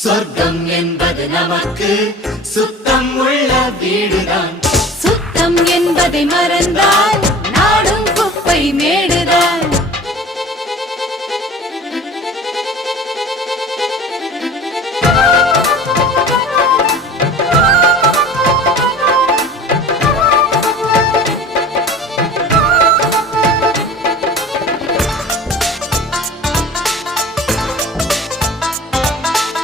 சொர்க்கம் என்பது நமக்கு சுத்தம் உள்ள வீடுதான் சுத்தம் என்பதை மறந்தால்